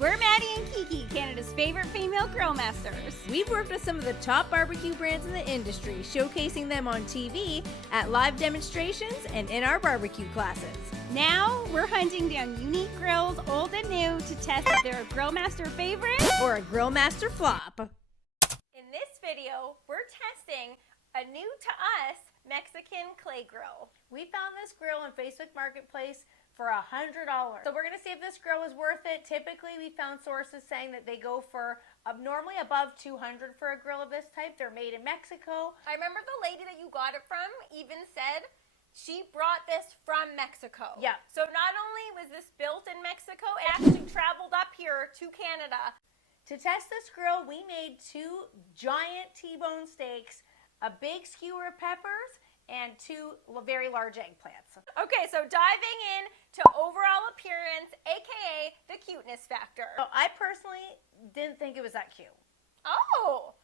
We're Maddie and Kiki, Canada's favorite female grill masters. We've worked with some of the top barbecue brands in the industry, showcasing them on TV, at live demonstrations, and in our barbecue classes. Now, we're hunting down unique grills, old and new, to test if they're a grill master favorite or a grill master flop. In this video, we're testing a new to us Mexican clay grill. We found this grill on Facebook Marketplace for $100. So we're gonna see if this grill is worth it. Typically, we found sources saying that they go for normally above $200 for a grill of this type. They're made in Mexico. I remember the lady that you got it from even said she brought this from Mexico. Yeah. So not only was this built in Mexico, it actually traveled up here to Canada. To test this grill, we made 2 giant T-bone steaks, a big skewer of peppers, and 2 very large eggplants. Okay, so diving in to overall appearance, aka the cuteness factor. So I personally didn't think it was that cute. Oh,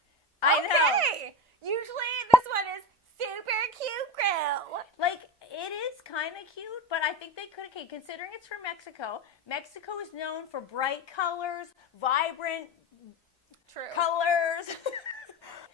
I know. Usually this one is super cute grill. Like, it is kind of cute, but I think they could, considering it's from Mexico, Mexico is known for bright colors, vibrant colors.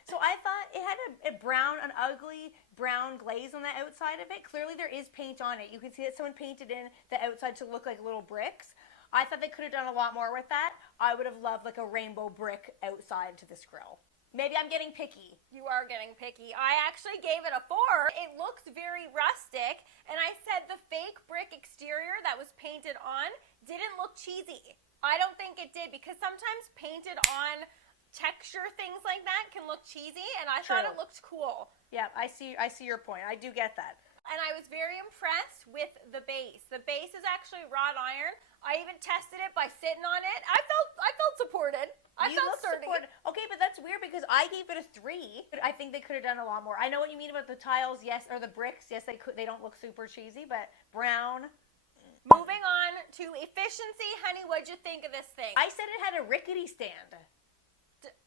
So I thought it had an ugly brown glaze on the outside of it. Clearly there is paint on it. You can see that someone painted in the outside to look like little bricks. I thought they could have done a lot more with that. I would have loved like a rainbow brick outside to this grill. Maybe I'm getting picky. You are getting picky. I actually gave it a 4. It looks very rustic, and I said the fake brick exterior that was painted on didn't look cheesy. I don't think it did, because sometimes painted on texture things like that can look cheesy, and I thought it looked cool. Yeah, I see your point. I do get that. And I was very impressed with the base. The base is actually wrought iron. I even tested it by sitting on it. I felt supported. I felt sturdy. Okay, but that's weird because I gave it a 3. I think they could have done a lot more. I know what you mean about the tiles, yes, or the bricks. Yes, they don't look super cheesy, but brown. Moving on to efficiency, honey, what'd you think of this thing? I said it had a rickety stand.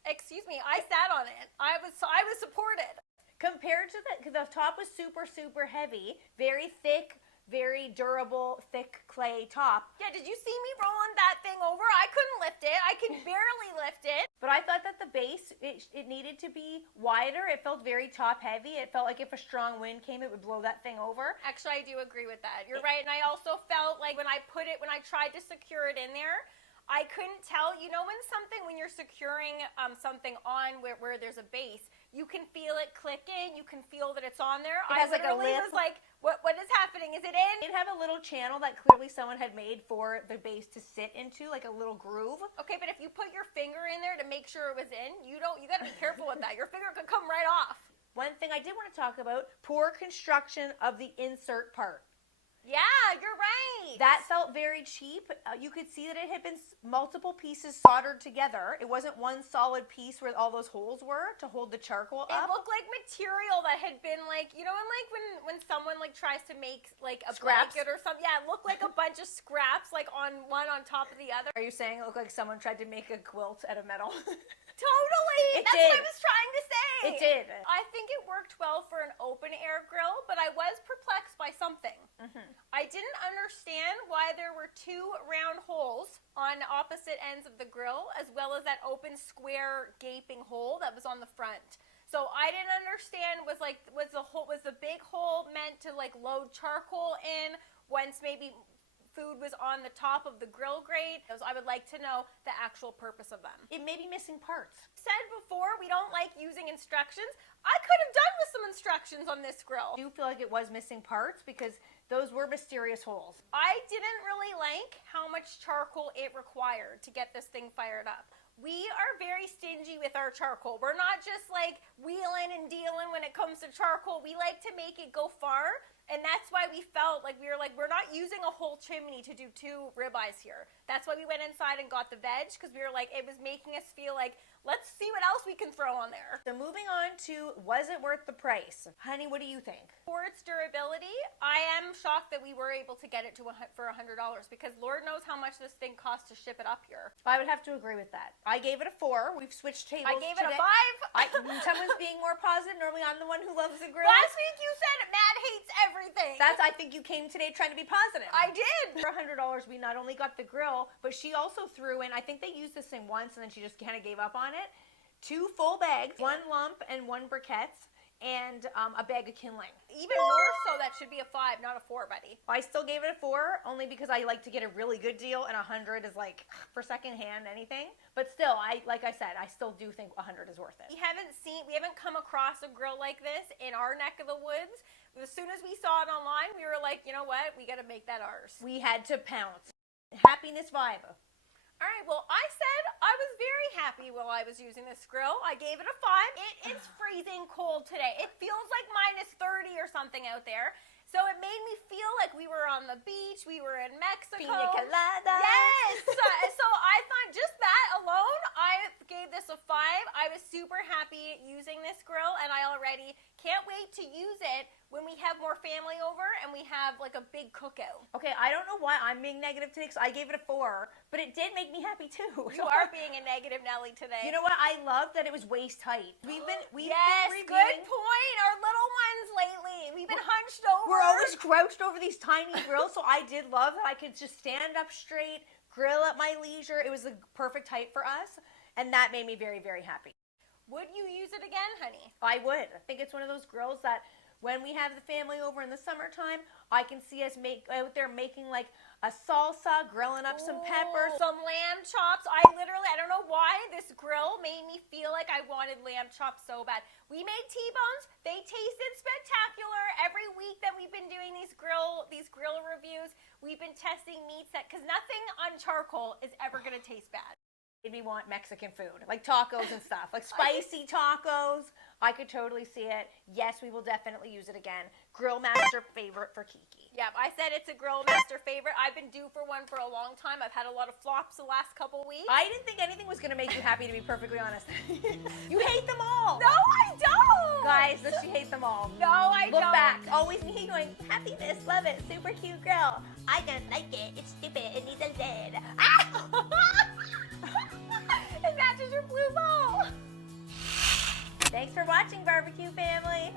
Excuse me, I sat on it. I was supported. Compared to the top was super, super heavy, very thick, very durable, thick clay top. Yeah, did you see me rolling that thing over? I couldn't lift it. I could barely lift it. But I thought that the base, it needed to be wider. It felt very top heavy. It felt like if a strong wind came, it would blow that thing over. Actually, I do agree with that. You're right. And I also felt like when I tried to secure it in there, I couldn't tell, when you're securing something on where there's a base, you can feel it clicking, you can feel that it's on there. I literally was like, what is happening? Is it in? It had a little channel that clearly someone had made for the base to sit into, like a little groove. Okay, but if you put your finger in there to make sure it was in, you gotta be careful with that. Your finger could come right off. One thing I did want to talk about, poor construction of the insert part. Yeah, you're right. That felt very cheap. You could see that it had been multiple pieces soldered together. It wasn't one solid piece where all those holes were to hold the charcoal up. It looked like material that had been when someone tries to make a blanket or something. Yeah, it looked like a bunch of scraps on top of the other. Are you saying it looked like someone tried to make a quilt out of metal? Totally! That's what I was trying to say! It did. I think it worked well for an open air grill, but I was perplexed by something. I didn't understand why there were 2 round holes on opposite ends of the grill, as well as that open square gaping hole that was on the front. So I didn't understand, was the big hole meant to load charcoal in once maybe food was on the top of the grill grate? I would like to know the actual purpose of them. It may be missing parts. Said before, we don't like using instructions. I could have done with some instructions on this grill. I do feel like it was missing parts because those were mysterious holes. I didn't really like how much charcoal it required to get this thing fired up. We are very stingy with our charcoal. We're not just wheeling and dealing when it comes to charcoal. We like to make it go far. And that's why we felt like we're not using a whole chimney to do 2 ribeyes here. That's why we went inside and got the veg, because we were like, it was making us feel like, let's see what else we can throw on there. So moving on to, was it worth the price? Honey, what do you think? For its durability, I am shocked that we were able to get it for $100, because Lord knows how much this thing costs to ship it up here. I would have to agree with that. I gave it a 4. We've switched tables. I gave it a 5. Someone's being more positive. Normally I'm the one who loves the grill. Last week you said Matt hates everything. I think you came today trying to be positive. I did. For $100, we not only got the grill, grill, but she also threw in, I think they used this thing once and then she just kind of gave up on it, 2 full bags, 1 lump and 1 briquettes, and a bag of kindling. Even more so, that should be a 5, not a 4, buddy. I still gave it a 4, only because I like to get a really good deal, and 100 is like, for secondhand, anything. But still, like I said, I still do think 100 is worth it. We haven't come across a grill like this in our neck of the woods. As soon as we saw it online, we were like, you know what? We got to make that ours. We had to pounce. Happiness vibe. All right, well, I said I was very happy while I was using this grill. I gave it a 5. It is freezing cold today. It feels like -30 or something out there. So it made me feel like we were on the beach. We were in Mexico. Pina colada. Yes. So I thought just that alone, I gave this a 5. I was super happy using this grill, and I already can't wait to use it when we have more family over and we have like a big cookout. Okay, I don't know why I'm being negative today, because I gave it a 4, but it did make me happy too. You are being a negative Nelly today. You know what? I love that it was waist height. We've been reviewing. Good point. Our little ones lately, we've been hunched over. We're always crouched over these tiny grills, so I did love that I could just stand up straight, grill at my leisure. It was the perfect height for us, and that made me very, very happy. Would you use it again, honey? I would. I think it's one of those grills that when we have the family over in the summertime, I can see us out there making like a salsa, grilling up some peppers. Some lamb chops. I don't know why this grill made me feel like I wanted lamb chops so bad. We made T-bones. They tasted spectacular. Every week that we've been doing these grill reviews, we've been testing meats because nothing on charcoal is ever going to taste bad. Made me want Mexican food, like tacos and stuff, like spicy tacos. I could totally see it. Yes, we will definitely use it again. Grill master favorite for Kiki. Yeah, I said it's a grill master favorite. I've been due for one for a long time. I've had a lot of flops the last couple weeks. I didn't think anything was going to make you happy, to be perfectly honest. You hate them all. No, I don't. Guys, does she hate them all? No, I don't. Look back. Always me going, happiness, love it, super cute grill. I don't like it. It's stupid. It needs a lid. It matches your blue bow. Thanks for watching, barbecue family.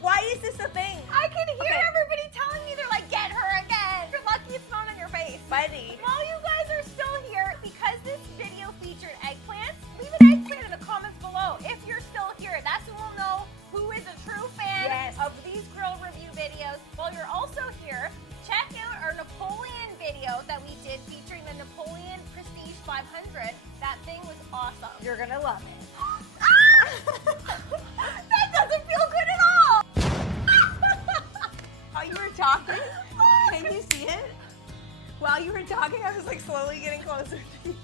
Why is this a thing? I can hear everybody telling me, they're like, get her again. You're lucky it's not on your face. Buddy. While you guys are still here, because this video featured eggplants, leave an eggplant in the comments below if you're still here. That's when we'll know who is a true fan of these grill review videos. While you're also here, check out our Napoleon video that we did featuring the Napoleon Prestige 500. That thing was awesome. You're going to love it. That doesn't feel good at all. While you were talking, can you see it? While you were talking, I was like slowly getting closer to you.